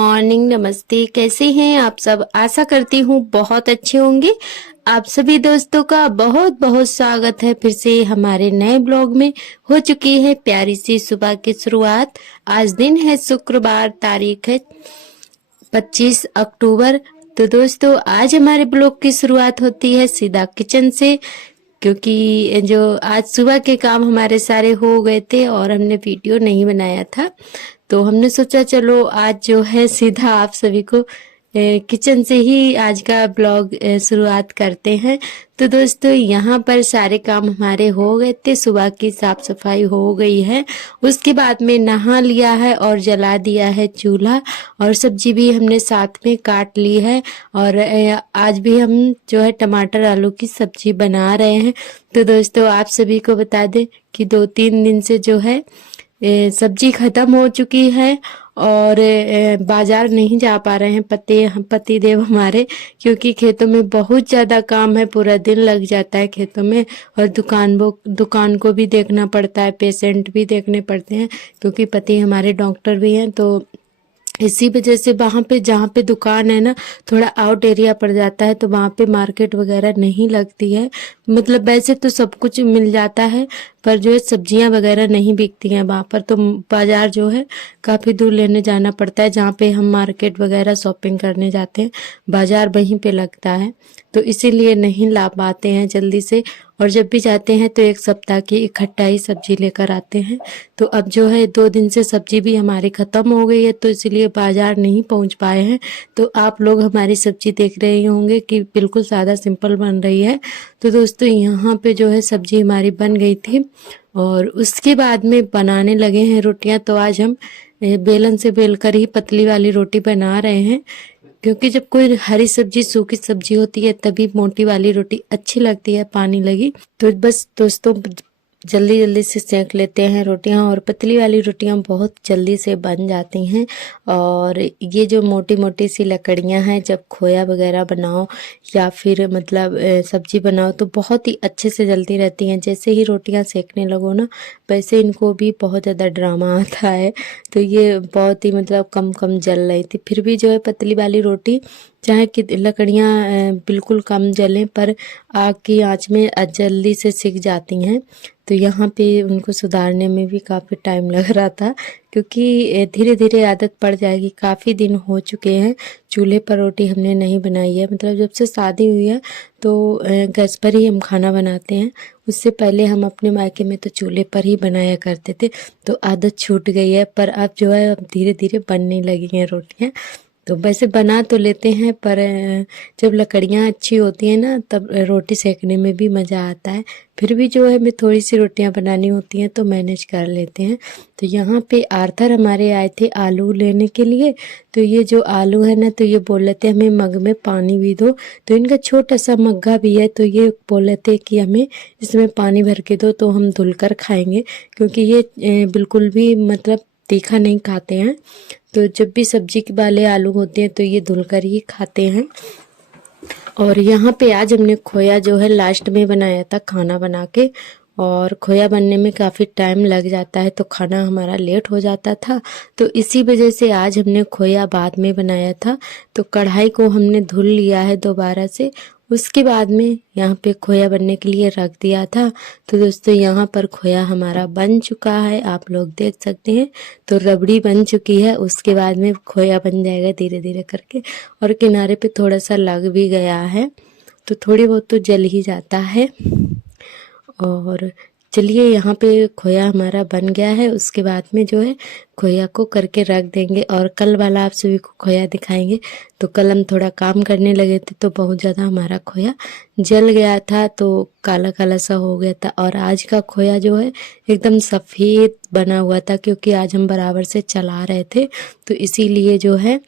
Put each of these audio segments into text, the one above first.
Morning, नमस्ते। कैसे हैं आप सब? आशा करती हूँ बहुत अच्छे होंगे। आप सभी दोस्तों का बहुत बहुत स्वागत है फिर से हमारे नए ब्लॉग में। हो चुकी है प्यारी सी सुबह की शुरुआत। आज दिन है शुक्रवार, तारीख है 25 अक्टूबर। तो दोस्तों आज हमारे ब्लॉग की शुरुआत होती है सीधा किचन से, क्योंकि जो आज सुबह के काम हमारे सारे हो गए थे और हमने वीडियो नहीं बनाया था, तो हमने सोचा चलो आज जो है सीधा आप सभी को किचन से ही आज का ब्लॉग शुरुआत करते हैं। तो दोस्तों यहाँ पर सारे काम हमारे हो गए थे, सुबह की साफ सफाई हो गई है, उसके बाद में नहा लिया है और जला दिया है चूल्हा, और सब्जी भी हमने साथ में काट ली है। और आज भी हम जो है टमाटर आलू की सब्जी बना रहे हैं। तो दोस्तों आप सभी को बता दें कि 2-3 दिन से जो है सब्जी खत्म हो चुकी है और बाजार नहीं जा पा रहे हैं पति देव हमारे, क्योंकि खेतों में बहुत ज्यादा काम है, पूरा दिन लग जाता है खेतों में। और दुकान को भी देखना पड़ता है, पेशेंट भी देखने पड़ते हैं, क्योंकि पति हमारे डॉक्टर भी हैं। तो इसी वजह से वहां पे जहाँ पे दुकान है ना, थोड़ा आउट एरिया पड़ जाता है, तो वहां पे मार्केट वगैरह नहीं लगती है। मतलब वैसे तो सब कुछ मिल जाता है, पर जो है सब्जियां वगैरह नहीं बिकती हैं वहां पर। तो बाजार जो है काफी दूर लेने जाना पड़ता है, जहाँ पे हम मार्केट वगैरह शॉपिंग करने जाते हैं, बाजार वहीं पे लगता है, तो इसीलिए नहीं ला पाते हैं जल्दी से। और जब भी जाते हैं तो 1 सप्ताह की इकट्ठा ही सब्जी लेकर आते हैं। तो अब जो है 2 दिन से सब्जी भी हमारी खत्म हो गई है, तो इसलिए बाजार नहीं पहुंच पाए हैं। तो आप लोग हमारी सब्जी देख रहे होंगे कि बिल्कुल सादा सिंपल बन रही है। तो दोस्तों यहाँ पे जो है सब्जी हमारी बन गई थी और उसके बाद में बनाने लगे हैं रोटियां। तो आज हम बेलन से बेलकर ही पतली वाली रोटी बना रहे हैं, क्योंकि जब कोई हरी सब्जी सूखी सब्जी होती है तभी मोटी वाली रोटी अच्छी लगती है, पानी लगी। तो बस दोस्तों जल्दी जल्दी से सेंक लेते हैं रोटियां, और पतली वाली रोटियां बहुत जल्दी से बन जाती हैं। और ये जो मोटी मोटी सी लकड़ियां हैं, जब खोया वगैरह बनाओ या फिर मतलब सब्जी बनाओ तो बहुत ही अच्छे से जलती रहती हैं। जैसे ही रोटियां सेकने लगो ना, वैसे इनको भी बहुत ज़्यादा ड्रामा आता है। तो ये बहुत ही मतलब कम कम जल रही थी, फिर भी जो है पतली वाली रोटी, चाहे कि लकड़ियाँ बिल्कुल कम जलें पर आग की आंच में जल्दी से सिक जाती हैं। तो यहाँ पे उनको सुधारने में भी काफ़ी टाइम लग रहा था, क्योंकि धीरे धीरे आदत पड़ जाएगी। काफ़ी दिन हो चुके हैं चूल्हे पर रोटी हमने नहीं बनाई है, मतलब जब से शादी हुई है तो गैस पर ही हम खाना बनाते हैं। उससे पहले हम अपने मायके में तो चूल्हे पर ही बनाया करते थे, तो आदत छूट गई है। पर अब जो है अब धीरे धीरे बनने लगी हैं रोटियाँ। तो वैसे बना तो लेते हैं, पर जब लकड़ियाँ अच्छी होती हैं ना, तब रोटी सेकने में भी मज़ा आता है। फिर भी जो है मैं थोड़ी सी रोटियां बनानी होती हैं तो मैनेज कर लेते हैं। तो यहाँ पे आर्थर हमारे आए थे आलू लेने के लिए। तो ये जो आलू है ना, तो ये बोल रहे थे हमें मग में पानी भी दो। तो इनका छोटा सा मग्गा भी है, तो ये बोल रहे थे कि हमें इसमें पानी भर के दो, तो हम धुलकर खाएंगे, क्योंकि ये बिल्कुल भी मतलब तीखा नहीं खाते हैं। तो जब भी सब्जी के वाले आलू होते हैं तो ये धुलकर ही खाते हैं। और यहाँ पे आज हमने खोया जो है लास्ट में बनाया था खाना बना के, और खोया बनने में काफ़ी टाइम लग जाता है, तो खाना हमारा लेट हो जाता था। तो इसी वजह से आज हमने खोया बाद में बनाया था। तो कढ़ाई को हमने धुल लिया है दोबारा से, उसके बाद में यहाँ पे खोया बनने के लिए रख दिया था। तो दोस्तों यहाँ पर खोया हमारा बन चुका है, आप लोग देख सकते हैं। तो रबड़ी बन चुकी है, उसके बाद में खोया बन जाएगा धीरे धीरे करके। और किनारे पे थोड़ा सा लग भी गया है, तो थोड़ी बहुत तो जल ही जाता है। और चलिए यहाँ पे खोया हमारा बन गया है, उसके बाद में जो है खोया को करके रख देंगे, और कल वाला आप सभी को खोया दिखाएंगे। तो कल हम थोड़ा काम करने लगे थे तो बहुत ज़्यादा हमारा खोया जल गया था, तो काला काला सा हो गया था। और आज का खोया जो है एकदम सफ़ेद बना हुआ था, क्योंकि आज हम बराबर से चला रहे थे, तो इसीलिए जो है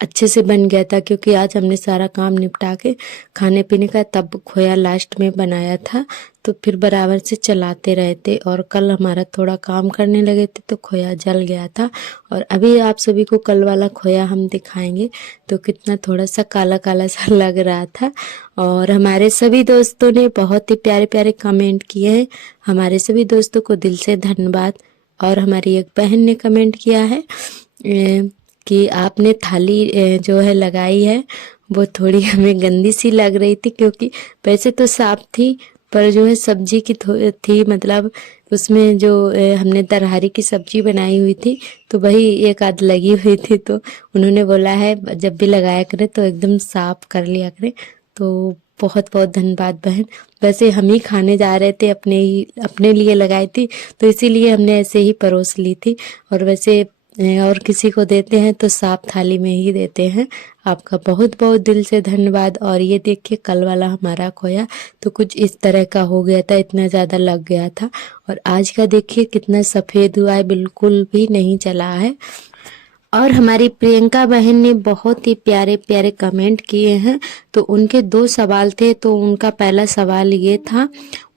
अच्छे से बन गया था। क्योंकि आज हमने सारा काम निपटा के खाने पीने का तब खोया लास्ट में बनाया था, तो फिर बराबर से चलाते रहे थे। और कल हमारा थोड़ा काम करने लगे थे तो खोया जल गया था। और अभी आप सभी को कल वाला खोया हम दिखाएंगे, तो कितना थोड़ा सा काला काला सा लग रहा था। और हमारे सभी दोस्तों ने बहुत ही प्यारे प्यारे कमेंट किए हैं, हमारे सभी दोस्तों को दिल से धन्यवाद। और हमारी एक बहन ने कमेंट किया है कि आपने थाली जो है लगाई है वो थोड़ी हमें गंदी सी लग रही थी, क्योंकि वैसे तो साफ थी पर जो है सब्जी की थी, मतलब उसमें जो हमने तरहारी की सब्जी बनाई हुई थी तो वही एक आध लगी हुई थी। तो उन्होंने बोला है जब भी लगाया करें तो एकदम साफ कर लिया करें। तो बहुत बहुत धन्यवाद बहन। वैसे हम ही खाने जा रहे थे, अपने लिए लगाई थी तो इसीलिए हमने ऐसे ही परोस ली थी। और वैसे और किसी को देते हैं तो साफ थाली में ही देते हैं। आपका बहुत बहुत दिल से धन्यवाद। और ये देखिए कल वाला हमारा खोया तो कुछ इस तरह का हो गया था, इतना ज़्यादा लग गया था। और आज का देखिए कितना सफ़ेद हुआ है, बिल्कुल भी नहीं चला है। और हमारी प्रियंका बहन ने बहुत ही प्यारे प्यारे कमेंट किए हैं। तो उनके 2 सवाल थे। तो उनका पहला सवाल ये था,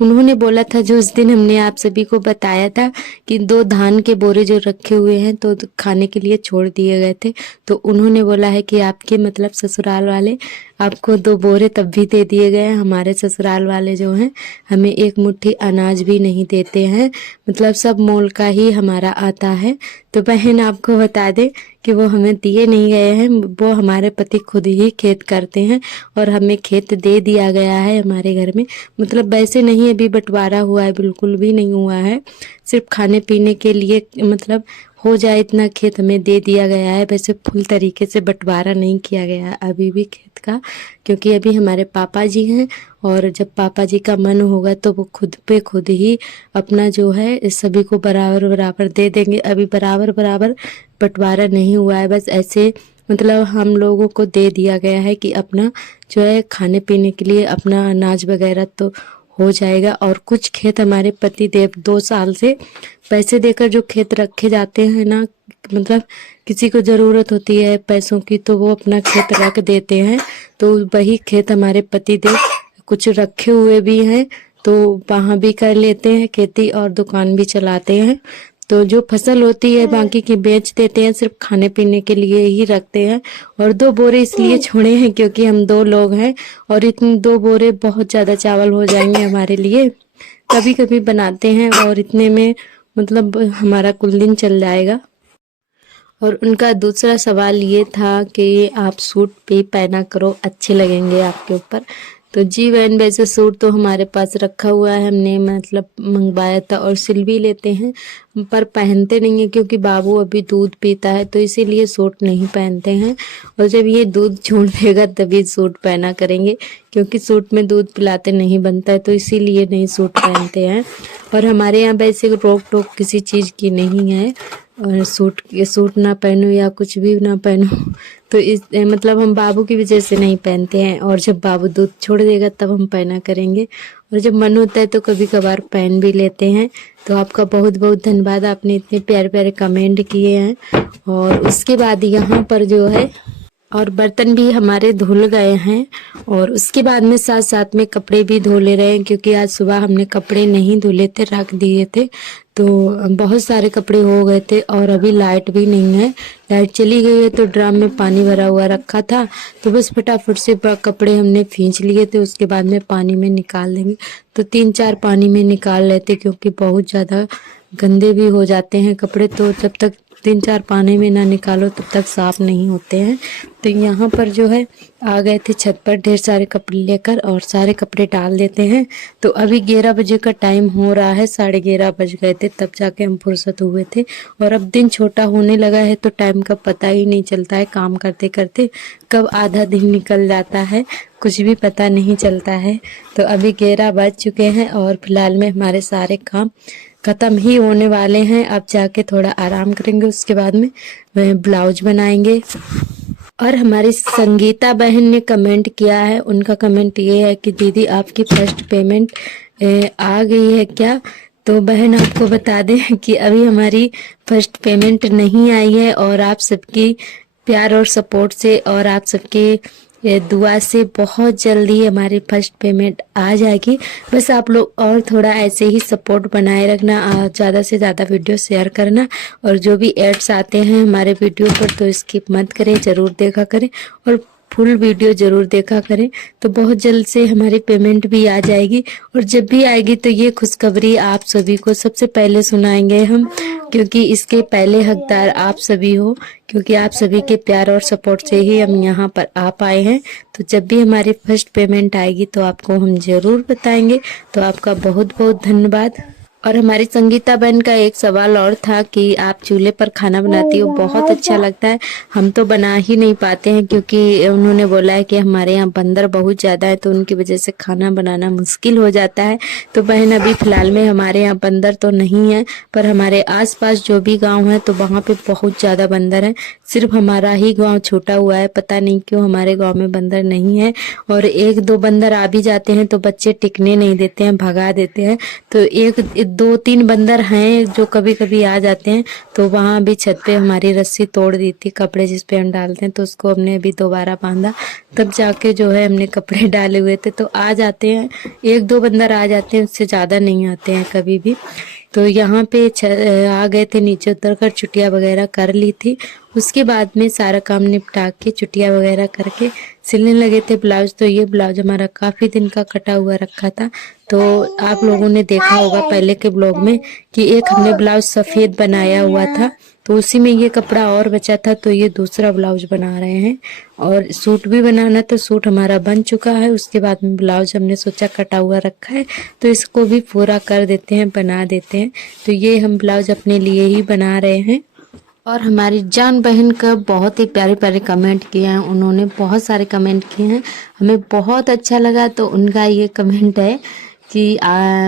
उन्होंने बोला था जो उस दिन हमने आप सभी को बताया था कि 2 धान के बोरे जो रखे हुए हैं तो खाने के लिए छोड़ दिए गए थे। तो उन्होंने बोला है कि आपके मतलब ससुराल वाले आपको 2 बोरे तब भी दे दिए गए हैं। हमारे ससुराल वाले जो हैं हमें एक मुट्ठी अनाज भी नहीं देते हैं, मतलब सब मोल का ही हमारा आता है। तो बहन आपको बता दें कि वो हमें दिए नहीं गए हैं, वो हमारे पति खुद ही खेत करते हैं और हमें खेत दे दिया गया है हमारे घर में। मतलब वैसे नहीं अभी बंटवारा हुआ है, बिल्कुल भी नहीं हुआ है, सिर्फ खाने पीने के लिए मतलब हो जाए इतना खेत हमें दे दिया गया है। वैसे फुल तरीके से बंटवारा नहीं किया गया है अभी भी खेत का, क्योंकि अभी हमारे पापा जी हैं और जब पापा जी का मन होगा तो वो खुद पे खुद ही अपना जो है सभी को बराबर बराबर दे देंगे। अभी बराबर बराबर बंटवारा नहीं हुआ है, बस ऐसे मतलब हम लोगों को दे दिया गया है कि अपना जो है खाने पीने के लिए अपना अनाज वगैरह तो हो जाएगा। और कुछ खेत हमारे पति देव 2 साल से पैसे देकर जो खेत रखे जाते हैं ना, मतलब किसी को ज़रूरत होती है पैसों की तो वो अपना खेत रख देते हैं। तो वही खेत हमारे पति देव कुछ रखे हुए भी हैं तो वहाँ भी कर लेते हैं खेती और दुकान भी चलाते हैं। तो जो फसल होती है बाकी की बेच देते हैं, सिर्फ खाने पीने के लिए ही रखते हैं। और 2 बोरे इसलिए छोड़े हैं क्योंकि हम 2 लोग हैं और इतने 2 बोरे बहुत ज़्यादा चावल हो जाएंगे हमारे लिए। कभी कभी बनाते हैं और इतने में मतलब हमारा कुल दिन चल जाएगा। और उनका दूसरा सवाल ये था कि आप सूट भी पहना करो, अच्छे लगेंगे आपके ऊपर। तो जी बहन, वैसे सूट तो हमारे पास रखा हुआ है, हमने मतलब मंगवाया था और सिल भी लेते हैं, पर पहनते नहीं है क्योंकि बाबू अभी दूध पीता है तो इसीलिए सूट नहीं पहनते हैं। और जब ये दूध छोड़ देगा तभी सूट पहना करेंगे, क्योंकि सूट में दूध पिलाते नहीं बनता है तो इसीलिए नहीं सूट पहनते हैं। और हमारे यहाँ वैसे रोक टोक किसी चीज़ की नहीं है, और सूट ना पहनो या कुछ भी ना पहनो तो इस मतलब हम बाबू की वजह से नहीं पहनते हैं। और जब बाबू दूध छोड़ देगा तब हम पहना करेंगे, और जब मन होता है तो कभी कभार पहन भी लेते हैं। तो आपका बहुत बहुत धन्यवाद, आपने इतने प्यारे प्यारे कमेंट किए हैं। और उसके बाद यहाँ पर जो है और बर्तन भी हमारे धुल गए हैं और उसके बाद में साथ साथ में कपड़े भी धो ले रहे हैं, क्योंकि आज सुबह हमने कपड़े नहीं धुले थे, रख दिए थे तो बहुत सारे कपड़े हो गए थे। और अभी लाइट भी नहीं है, लाइट चली गई है तो ड्रम में पानी भरा हुआ रखा था तो बस फटाफट से कपड़े हमने खींच लिए थे, उसके बाद में पानी में निकाल देंगे। तो 3-4 पानी में निकाल लेते क्योंकि बहुत ज़्यादा गंदे भी हो जाते हैं कपड़े, तो जब तक 3-4 पानी में ना निकालो तब तक साफ नहीं होते हैं। तो यहाँ पर जो है आ गए थे छत पर ढेर सारे कपड़े लेकर और सारे कपड़े डाल देते हैं। तो अभी 11 बजे का टाइम हो रहा है, 11:30 बज गए थे तब जाके हम फुर्सत हुए थे। और अब दिन छोटा होने लगा है तो टाइम का पता ही नहीं चलता है, काम करते करते कब आधा दिन निकल जाता है कुछ भी पता नहीं चलता है। तो अभी 11 बज चुके हैं और फिलहाल में हमारे सारे काम ख़त्म ही होने वाले हैं। अब जाके थोड़ा आराम करेंगे, उसके बाद में ब्लाउज बनाएंगे। और हमारी संगीता बहन ने कमेंट किया है, उनका कमेंट ये है कि दीदी आपकी फर्स्ट पेमेंट आ गई है क्या? तो बहन आपको बता दें कि अभी हमारी फर्स्ट पेमेंट नहीं आई है और आप सबकी प्यार और सपोर्ट से और आप सबके दुआ से बहुत जल्दी हमारी फर्स्ट पेमेंट आ जाएगी। बस आप लोग और थोड़ा ऐसे ही सपोर्ट बनाए रखना, ज़्यादा से ज़्यादा वीडियो शेयर करना और जो भी एड्स आते हैं हमारे वीडियो पर तो स्किप मत करें, ज़रूर देखा करें और फुल वीडियो जरूर देखा करें, तो बहुत जल्द से हमारी पेमेंट भी आ जाएगी। और जब भी आएगी तो ये खुशखबरी आप सभी को सबसे पहले सुनाएंगे हम, क्योंकि इसके पहले हकदार आप सभी हो, क्योंकि आप सभी के प्यार और सपोर्ट से ही हम यहाँ पर आ पाए हैं। तो जब भी हमारी फर्स्ट पेमेंट आएगी तो आपको हम जरूर बताएंगे। तो आपका बहुत बहुत धन्यवाद। और हमारी संगीता बहन का एक सवाल और था कि आप चूल्हे पर खाना बनाती हो, बहुत अच्छा लगता है। हम तो बना ही नहीं पाते हैं, क्योंकि उन्होंने बोला है कि हमारे यहाँ बंदर बहुत ज़्यादा है, तो उनकी वजह से खाना बनाना मुश्किल हो जाता है। तो बहन अभी फ़िलहाल में हमारे यहाँ बंदर तो नहीं है, पर हमारे आसपास जो भी गाँव है तो वहाँ पे बहुत ज़्यादा बंदर है। सिर्फ हमारा ही गाँव छूटा हुआ है, पता नहीं क्यों हमारे गाँव में बंदर नहीं है। और एक दो बंदर आ भी जाते हैं तो बच्चे टिकने नहीं देते हैं, भगा देते हैं। तो एक दो तीन बंदर हैं जो कभी कभी आ जाते हैं। तो वहाँ भी छत पे हमारी रस्सी तोड़ दी थी, कपड़े जिस पे हम डालते हैं, तो उसको हमने अभी दोबारा बांधा, तब जाके जो है हमने कपड़े डाले हुए थे। तो आ जाते हैं, एक दो बंदर आ जाते हैं, उससे ज़्यादा नहीं आते हैं कभी भी। तो यहाँ पे आ गए थे, नीचे उतर कर चुटिया वगैरह कर ली थी। उसके बाद में सारा काम निपटा के चुटिया वगैरह करके सिलने लगे थे ब्लाउज। तो ये ब्लाउज हमारा काफ़ी दिन का कटा हुआ रखा था। तो आप लोगों ने देखा होगा पहले के ब्लॉग में कि एक हमने ब्लाउज सफ़ेद बनाया हुआ था, तो उसी में ये कपड़ा और बचा था, तो ये दूसरा ब्लाउज बना रहे हैं। और सूट भी बनाना, तो सूट हमारा बन चुका है। उसके बाद में ब्लाउज हमने सोचा कटा हुआ रखा है तो इसको भी पूरा कर देते हैं, बना देते हैं। तो ये हम ब्लाउज अपने लिए ही बना रहे हैं। और हमारी जान बहन का बहुत ही प्यारे प्यारे कमेंट किए हैं, उन्होंने बहुत सारे कमेंट किए हैं, हमें बहुत अच्छा लगा। तो उनका ये कमेंट है कि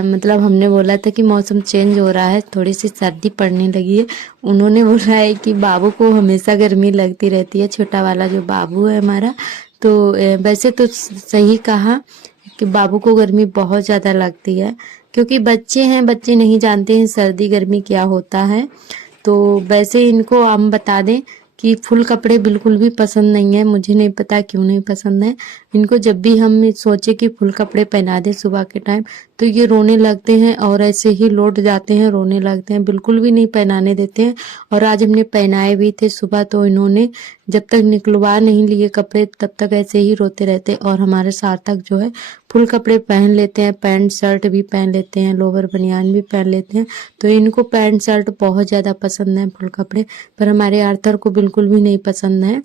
मतलब हमने बोला था कि मौसम चेंज हो रहा है, थोड़ी सी सर्दी पड़ने लगी है। उन्होंने बोला है कि बाबू को हमेशा गर्मी लगती रहती है, छोटा वाला जो बाबू है हमारा। तो वैसे तो सही कहा कि बाबू को गर्मी बहुत ज़्यादा लगती है, क्योंकि बच्चे हैं, बच्चे नहीं जानते हैं सर्दी गर्मी क्या होता है। तो वैसे इनको हम बता दें कि फुल कपड़े बिल्कुल भी पसंद नहीं है, मुझे नहीं पता क्यों नहीं पसंद है इनको। जब भी हम सोचे कि फुल कपड़े पहना दें सुबह के टाइम, तो ये रोने लगते हैं और ऐसे ही लौट जाते हैं, रोने लगते हैं, बिल्कुल भी नहीं पहनाने देते हैं। और आज हमने पहनाए भी थे सुबह, तो इन्होंने जब तक निकलवा नहीं लिए कपड़े तब तक ऐसे ही रोते रहते। और हमारे सार्थक जो है फुल कपड़े पहन लेते हैं, पैंट शर्ट भी पहन लेते हैं, लोवर बनियान भी पहन लेते हैं। तो इनको पैंट शर्ट बहुत ज़्यादा पसंद है, फुल कपड़े, पर हमारे आर्थर को बिल्कुल भी नहीं पसंद है।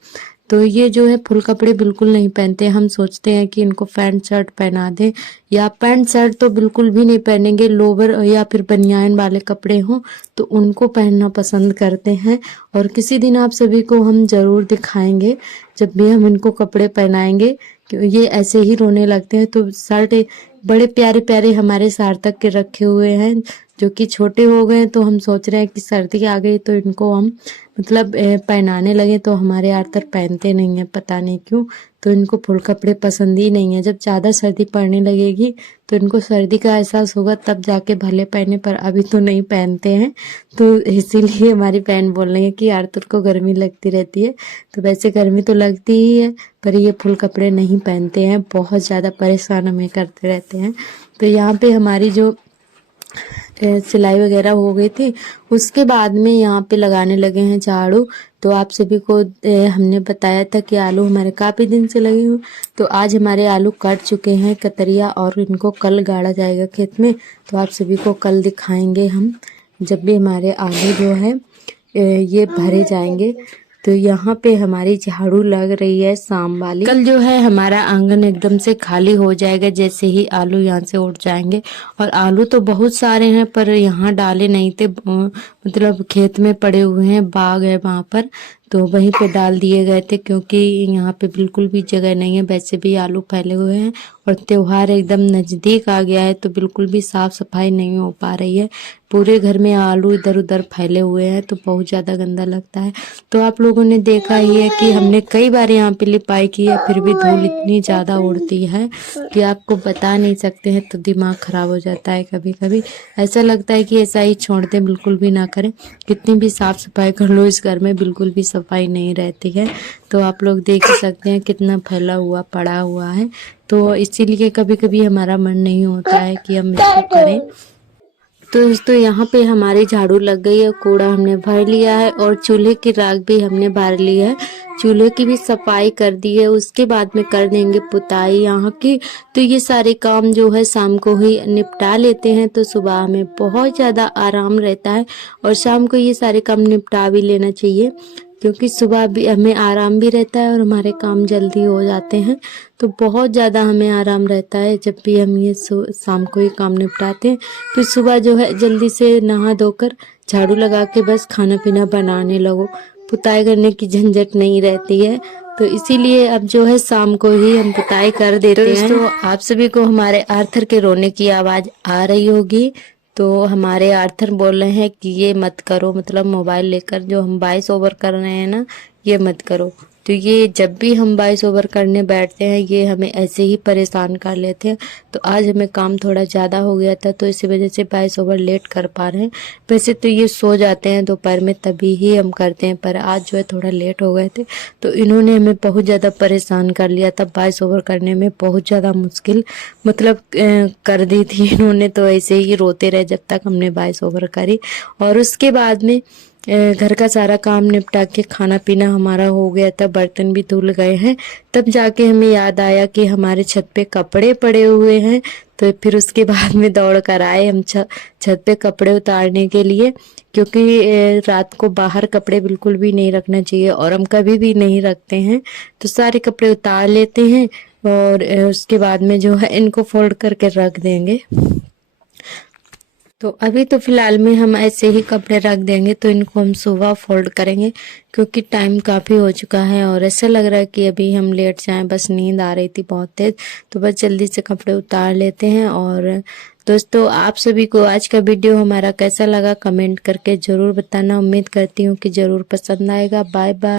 तो ये जो है फुल कपड़े बिल्कुल नहीं पहनते। हम सोचते हैं कि इनको पैंट शर्ट पहना दें, या पैंट शर्ट तो बिल्कुल भी नहीं पहनेंगे, लोवर या फिर बनियान वाले कपड़े हों तो उनको पहनना पसंद करते हैं। और किसी दिन आप सभी को हम ज़रूर दिखाएंगे जब भी हम इनको कपड़े पहनाएंगे, कि ये ऐसे ही रोने लगते हैं। तो शर्ट बड़े प्यारे प्यारे हमारे सार्थक के रखे हुए हैं, जो कि छोटे हो गए, तो हम सोच रहे हैं कि सर्दी आ गई तो इनको हम मतलब पहनाने लगे। तो हमारे आर्थर पहनते नहीं हैं, पता नहीं क्यों। तो इनको फुल कपड़े पसंद ही नहीं है। जब ज़्यादा सर्दी पड़ने लगेगी तो इनको सर्दी का एहसास होगा, तब जाके भले पहने, पर अभी तो नहीं पहनते हैं। तो इसीलिए हमारी बहन बोल रही है कि आर्थर को गर्मी लगती रहती है। तो वैसे गर्मी तो लगती ही है, पर ये फुल कपड़े नहीं पहनते हैं, बहुत ज़्यादा परेशान हमें करते रहते हैं। तो यहाँ पे हमारी जो सिलाई वगैरह हो गई थी, उसके बाद में यहाँ पे लगाने लगे हैं झाड़ू। तो आप सभी को हमने बताया था कि आलू हमारे काफ़ी दिन से लगे हुए, तो आज हमारे आलू कट चुके हैं कतरिया, और इनको कल गाड़ा जाएगा खेत में। तो आप सभी को कल दिखाएंगे हम, जब भी हमारे आलू जो है ये भरे जाएंगे। तो यहाँ पे हमारी झाड़ू लग रही है शाम वाली। कल जो है हमारा आंगन एकदम से खाली हो जाएगा जैसे ही आलू यहाँ से उठ जाएंगे। और आलू तो बहुत सारे हैं, पर यहाँ डाले नहीं थे, मतलब खेत में पड़े हुए हैं, बाग है वहाँ पर, तो वहीं पे डाल दिए गए थे, क्योंकि यहाँ पे बिल्कुल भी जगह नहीं है। वैसे भी आलू फैले हुए हैं और त्योहार एकदम नज़दीक आ गया है, तो बिल्कुल भी साफ सफाई नहीं हो पा रही है। पूरे घर में आलू इधर उधर फैले हुए हैं, तो बहुत ज़्यादा गंदा लगता है। तो आप लोगों ने देखा ही है कि हमने कई बार यहाँ पे लिपाई की है, फिर भी धूल इतनी ज़्यादा उड़ती है कि आपको बता नहीं सकते हैं। तो दिमाग ख़राब हो जाता है कभी कभी, ऐसा लगता है कि ऐसा ही छोड़ दें, बिल्कुल भी ना करें। कितनी भी साफ़ सफाई कर लो, इस घर में बिल्कुल भी सफाई नहीं रहती है। तो आप लोग देख ही सकते हैं कितना फैला हुआ पड़ा हुआ है। तो इसीलिए कभी कभी हमारा मन नहीं होता है कि हम इसको करें। तो दोस्तों यहाँ पे हमारी झाड़ू लग गई है, कूड़ा हमने भर लिया है और चूल्हे की राख भी हमने भर ली है। चूल्हे की भी सफाई कर दी है, उसके बाद में कर देंगे पुताई यहाँ की। तो ये सारे काम जो है शाम को ही निपटा लेते हैं, तो सुबह हमें बहुत ज़्यादा आराम रहता है और शाम को ये सारे काम निपटा भी लेना चाहिए, क्योंकि सुबह भी हमें आराम भी रहता है और हमारे काम जल्दी हो जाते हैं। तो बहुत ज़्यादा हमें आराम रहता है जब भी हम ये शाम को ये काम निपटाते हैं। फिर सुबह जो है जल्दी से नहा धोकर झाड़ू लगा के बस खाना पीना बनाने लगो, पुताई करने की झंझट नहीं रहती है। तो इसीलिए अब जो है शाम को ही हम पुताई कर देते हैं। तो आप सभी को हमारे आर्थर के रोने की आवाज़ आ रही होगी। तो हमारे आर्थर बोल रहे हैं कि ये मत करो, मतलब मोबाइल लेकर जो हम वॉइस ओवर कर रहे हैं ना, ये मत करो। तो ये जब भी हम वॉइस ओवर करने बैठते हैं ये हमें ऐसे ही परेशान कर लेते हैं। तो आज हमें काम थोड़ा ज़्यादा हो गया था, तो इसी वजह से वॉइस ओवर लेट कर पा रहे हैं। वैसे तो ये सो जाते हैं दोपहर में, तभी ही हम करते हैं, पर आज जो है थोड़ा लेट हो गए थे। तो इन्होंने हमें बहुत ज़्यादा परेशान कर लिया था, वॉइस ओवर करने में बहुत ज़्यादा मुश्किल मतलब कर दी थी इन्होंने। तो ऐसे ही रोते रहे जब तक हमने वॉइस ओवर करी। और उसके बाद में घर का सारा काम निपटा के खाना पीना हमारा हो गया था, बर्तन भी धुल गए हैं। तब जाके हमें याद आया कि हमारे छत पे कपड़े पड़े हुए हैं। तो फिर उसके बाद में दौड़ कर आए हम छत पे कपड़े उतारने के लिए, क्योंकि रात को बाहर कपड़े बिल्कुल भी नहीं रखना चाहिए और हम कभी भी नहीं रखते हैं। तो सारे कपड़े उतार लेते हैं और उसके बाद में जो है इनको फोल्ड करके रख देंगे। तो अभी तो फिलहाल में हम ऐसे ही कपड़े रख देंगे, तो इनको हम सुबह फोल्ड करेंगे, क्योंकि टाइम काफ़ी हो चुका है और ऐसा लग रहा है कि अभी हम लेट जाएं। बस नींद आ रही थी बहुत तेज, तो बस जल्दी से कपड़े उतार लेते हैं। और दोस्तों आप सभी को आज का वीडियो हमारा कैसा लगा कमेंट करके ज़रूर बताना। उम्मीद करती हूँ कि ज़रूर पसंद आएगा। Bye bye.